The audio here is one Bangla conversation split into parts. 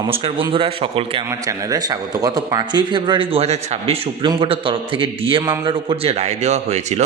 নমস্কার বন্ধুরা, সকলকে আমার চ্যানেলে স্বাগত। গত 5ই ফেব্রুয়ারি 2026 সুপ্রিম কোর্টের তরফ থেকে ডিএ মামলার উপর যে রায় দেওয়া হয়েছিল,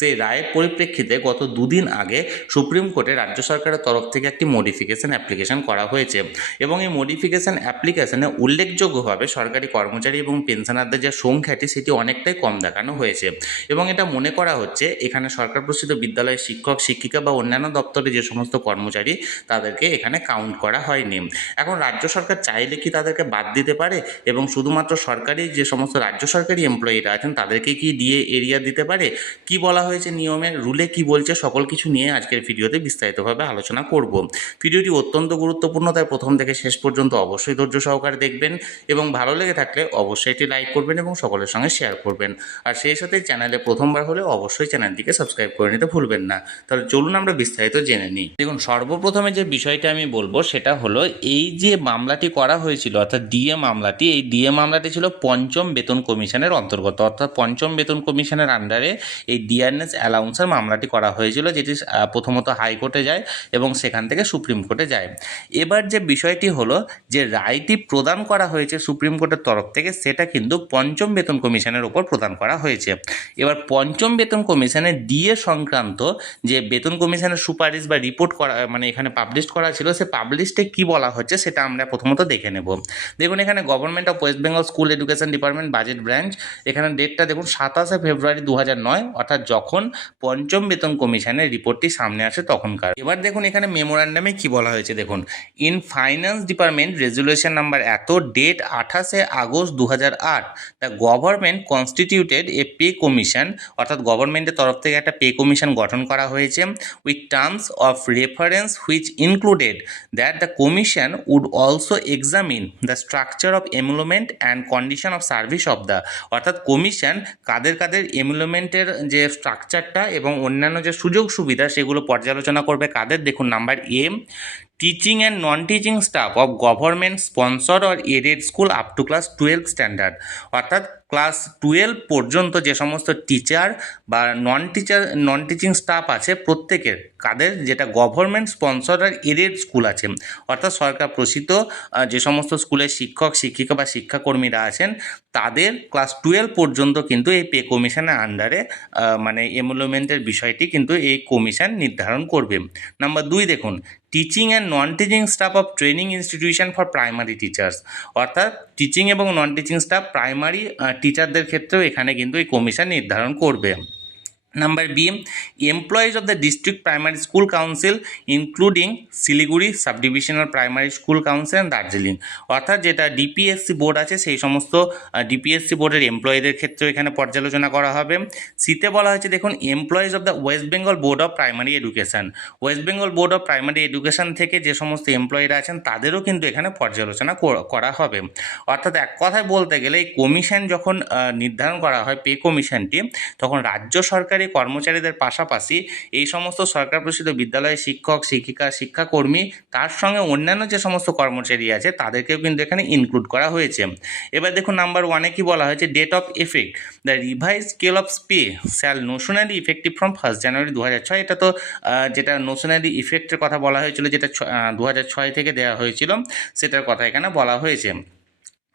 সেই রায়ের পরিপ্রেক্ষিতে গত দুদিন আগে সুপ্রিম কোর্টে রাজ্য সরকারের তরফ থেকে একটি মডিফিকেশন অ্যাপ্লিকেশন করা হয়েছে এবং এই মডিফিকেশন অ্যাপ্লিকেশনে উল্লেখযোগ্যভাবে সরকারি কর্মচারী এবং পেনশনারদের যে সংখ্যাটি সেটি অনেকটাই কম দেখানো হয়েছে এবং এটা মনে করা হচ্ছে এখানে সরকার প্রসূত বিদ্যালয়ের শিক্ষক শিক্ষিকা বা অন্যান্য দপ্তরে যে সমস্ত কর্মচারী তাদেরকে এখানে কাউন্ট করা হয়নি। এখন রাজ্য সরকার চাইলে কি তাদেরকে বাদ দিতে পারে এবং শুধুমাত্র সরকারি যে সমস্ত রাজ্য সরকারি এমপ্লয়িরা আছেন তাদেরকে কি ডিএ এরিয়া দিতে পারে? কি বলা হয়েছে নিয়মের, রুলে কি বলছে, সকল কিছু নিয়ে আজকের ভিডিওতে বিস্তারিতভাবে আলোচনা করব। ভিডিওটি অত্যন্ত গুরুত্বপূর্ণ, তাই প্রথম থেকে শেষ পর্যন্ত অবশ্যই ধৈর্য সহকারে দেখবেন এবং ভালো লেগে থাকলে অবশ্যই এটি লাইক করবেন এবং সকলের সঙ্গে শেয়ার করবেন। আর সেই সাথে চ্যানেলে প্রথমবার হলে অবশ্যই চ্যানেলটিকে সাবস্ক্রাইব করে নিতে ভুলবেন না। তাহলে চলুন আমরা বিস্তারিত জেনে নিই। দেখুন, সর্বপ্রথমে যে বিষয়টা আমি বলবো সেটা হলো এই যে মামলাটি করা হয়েছিল অর্থাৎ ডিএ মামলাটি, এই ডিএ মামলাটি ছিল পঞ্চম বেতন কমিশনের অন্তর্গত, অর্থাৎ পঞ্চম বেতন কমিশনের আন্ডারে এই ডিআরএস অ্যালাউন্সের মামলাটি করা হয়েছিল, যেটি প্রথমত হাইকোর্টে যায় এবং সেখান থেকে সুপ্রিম কোর্টে যায়। এবার যে বিষয়টি হলো যে রায়টি প্রদান করা হয়েছে সুপ্রিম কোর্টের তরফ থেকে, সেটা কিন্তু পঞ্চম বেতন কমিশনের ওপর প্রদান করা হয়েছে। এবার পঞ্চম বেতন কমিশনের ডিএ সংক্রান্ত যে বেতন কমিশনের সুপারিশ বা রিপোর্ট করা মানে এখানে পাবলিশ করা ছিল, সে পাবলিশটে কি বলা হচ্ছে সেটা আমরা প্রথমত দেখে নেব। দেখুন, এখানে government of West Bengal school education department budget branch, এখানে ডেটটা দেখুন 27 ফেব্রুয়ারি 2009, অর্থাৎ যখন পঞ্চম বেতন কমিশনের রিপোর্টটি সামনে আসে তখনকার। এবার দেখুন এখানে মেমোরান্ডামে কি বলা হয়েছে, দেখুন, in finance department resolution number এত date 28 August 2008 the government constituted a pay commission, অর্থাৎ গভর্নমেন্টের তরফ থেকে একটা পে কমিশন গঠন করা হয়েছে with terms of reference which included that the commission would also examine the structure of emolument and condition of service of the, অর্থাৎ কমিশন কাদের কাদের এমুলমেন্টের যে স্ট্রাকচারটা এবং অন্যান্য যে সুযোগ সুবিধা সেগুলো পর্যালোচনা করবে কাদের, দেখুন number A, teaching and non teaching staff of government sponsor or aided school up to class 12 standard, অর্থাৎ ক্লাস 12 পর্যন্ত যে সমস্ত টিচার বা নন টিচিং স্টাফ আছে প্রত্যেকের, কাদের, যেটা গভর্নমেন্ট স্পন্সর আর এডেড স্কুল আছে, অর্থাৎ সরকার প্রসূত যে সমস্ত স্কুলের শিক্ষক শিক্ষিকা বা শিক্ষাকর্মীরা আছেন তাদের ক্লাস 12 পর্যন্ত কিন্তু এই পে কমিশনের আন্ডারে মানে এমুলমেন্টের বিষয়টি কিন্তু এই কমিশন নির্ধারণ করবে। নাম্বার 2 দেখুন, teaching and non teaching staff of training institution for primary teachers, অর্থাৎ টিচিং এবং নন টিচিং স্টাফ প্রাইমারি টিচারদের ক্ষেত্রেও এখানে কিন্তু এই কমিশন নির্ধারণ করবে। Number B, employees of the district primary school council including Siliguri sub divisional primary school council and Darjeeling, অর্থাৎ যেটা ডিপিএসসি বোর্ড আছে সেই সমস্ত ডিপিএসসি বোর্ডের এমপ্লয়ীদের ক্ষেত্রেও এখানে পর্যালোচনা করা হবে। সিতে বলা হয়েছে দেখুন, employees of the West Bengal board of primary education, West Bengal board of primary education থেকে যে সমস্ত এমপ্লয়িরা আছেন তাদেরও কিন্তু এখানে পর্যালোচনা করা হবে। অর্থাৎ এক কথায় বলতে গেলে এই কমিশন যখন নির্ধারণ করা হয় পে কমিশনটি, তখন রাজ্য সরকারি কর্মচারীদের পাশাপাশি এই সমস্ত সরকার প্রসূত বিদ্যালয়ের শিক্ষক শিক্ষিকা শিক্ষাকর্মী তার সঙ্গে অন্যান্য যে সমস্ত কর্মচারী আছে তাদেরকেও কিন্তু এখানে ইনক্লুড করা হয়েছে। এবার দেখুন নাম্বার 1-এ কি বলা হয়েছে, date of effect, the revise scale of pay shall notionally effective from 1 January 2006, এটা তো যেটা নোশনালি ইফেক্টের কথা বলা হয়েছিল, যেটা 2006 থেকে দেওয়া হয়েছিল সেটার কথা এখানে বলা হয়েছে।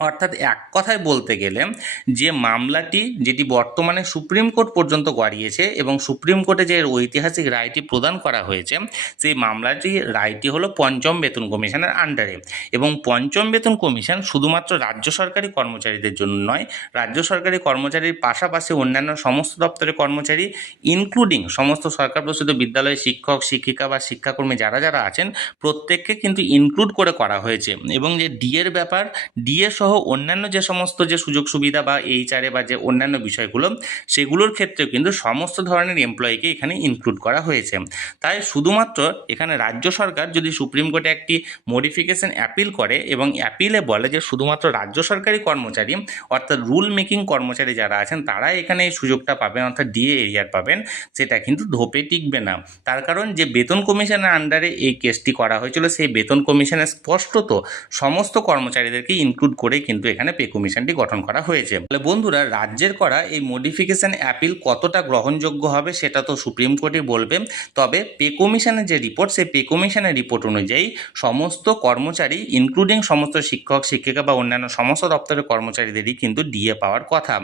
অর্থাৎ এক কথায় বলতে গেলে যে মামলাটি যেটি বর্তমানে সুপ্রিম কোর্ট পর্যন্ত গড়িয়েছে এবং সুপ্রিম কোর্টে যে ঐতিহাসিক রায়টি প্রদান করা হয়েছে, সেই মামলাটি রায়টি হলো পঞ্চম বেতন কমিশনের আন্ডারে এবং পঞ্চম বেতন কমিশন শুধুমাত্র রাজ্য সরকারি কর্মচারীদের জন্য নয়, রাজ্য সরকারি কর্মচারীর পাশাপাশি অন্যান্য সমস্ত দপ্তরের কর্মচারী ইনক্লুডিং সমস্ত সরকার প্রসূত বিদ্যালয়ের শিক্ষক শিক্ষিকা বা শিক্ষাকর্মী যারা যারা আছেন প্রত্যেককে কিন্তু ইনক্লুড করে করা হয়েছে। এবং যে ডিএর ব্যাপার, ডিএ সহ অন্যান্য যে সমস্ত যে সুযোগ সুবিধা বা এইচআরএ বা যে অন্যান্য বিষয়গুলো সেগুলোর ক্ষেত্রেও কিন্তু সমস্ত ধরনের এমপ্লয়িকে এখানে ইনক্লুড করা হয়েছে। তাই শুধুমাত্র এখানে রাজ্য সরকার যদি সুপ্রিম কোর্টে একটি মডিফিকেশন অ্যাপিল করে এবং অ্যাপিলে বলে যে শুধুমাত্র রাজ্য সরকারি কর্মচারী অর্থাৎ রুল মেকিং কর্মচারী যারা আছেন তারাই এখানে এই সুযোগটা পাবেন অর্থাৎ ডিএ এরিয়ার পাবেন, সেটা কিন্তু ধোপে টিকবে না। তার কারণ যে বেতন কমিশনের আন্ডারে এই কেসটি করা হয়েছিল সেই বেতন কমিশনে স্পষ্টত সমস্ত কর্মচারীদেরকে ইনক্লুড করে বলেই কিন্তু এখানে পে কমিশনটি গঠন করা হয়েছে। তাহলে বন্ধুরা, রাজ্যের করা এই মডিফিকেশন অ্যাপিল কতটা গ্রহণযোগ্য হবে সেটা তো সুপ্রিম কোর্টই বলবে। তবে পে কমিশনের যে রিপোর্ট, সেই পে কমিশনের রিপোর্ট অনুযায়ী সমস্ত কর্মচারী ইনক্লুডিং সমস্ত শিক্ষক শিক্ষিকা বা অন্যান্য সমস্ত দপ্তরের কর্মচারীদেরই কিন্তু ডিএ পাওয়ার কথা।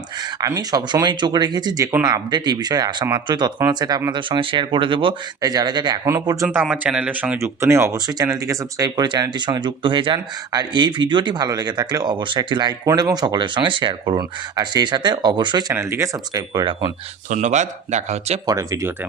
আমি সবসময় চোখ রেখেছি যে কোনো আপডেট এই বিষয়ে আসা মাত্রই তৎক্ষণাৎ সেটা আপনাদের সঙ্গে শেয়ার করে দেবো। তাই যারা এখনও পর্যন্ত আমার চ্যানেলের সঙ্গে যুক্ত নেই, অবশ্যই চ্যানেলটিকে সাবস্ক্রাইব করে চ্যানেলটির সঙ্গে যুক্ত হয়ে যান। আর এই ভিডিওটি ভালো লেগে থাকলে অবশ্যই একটি লাইক করুন এবং সকলের সঙ্গে শেয়ার করুন। আর সেই সাথে অবশ্যই চ্যানেলটিকে সাবস্ক্রাইব করে রাখুন। ধন্যবাদ, দেখা হচ্ছে পরের ভিডিওতে।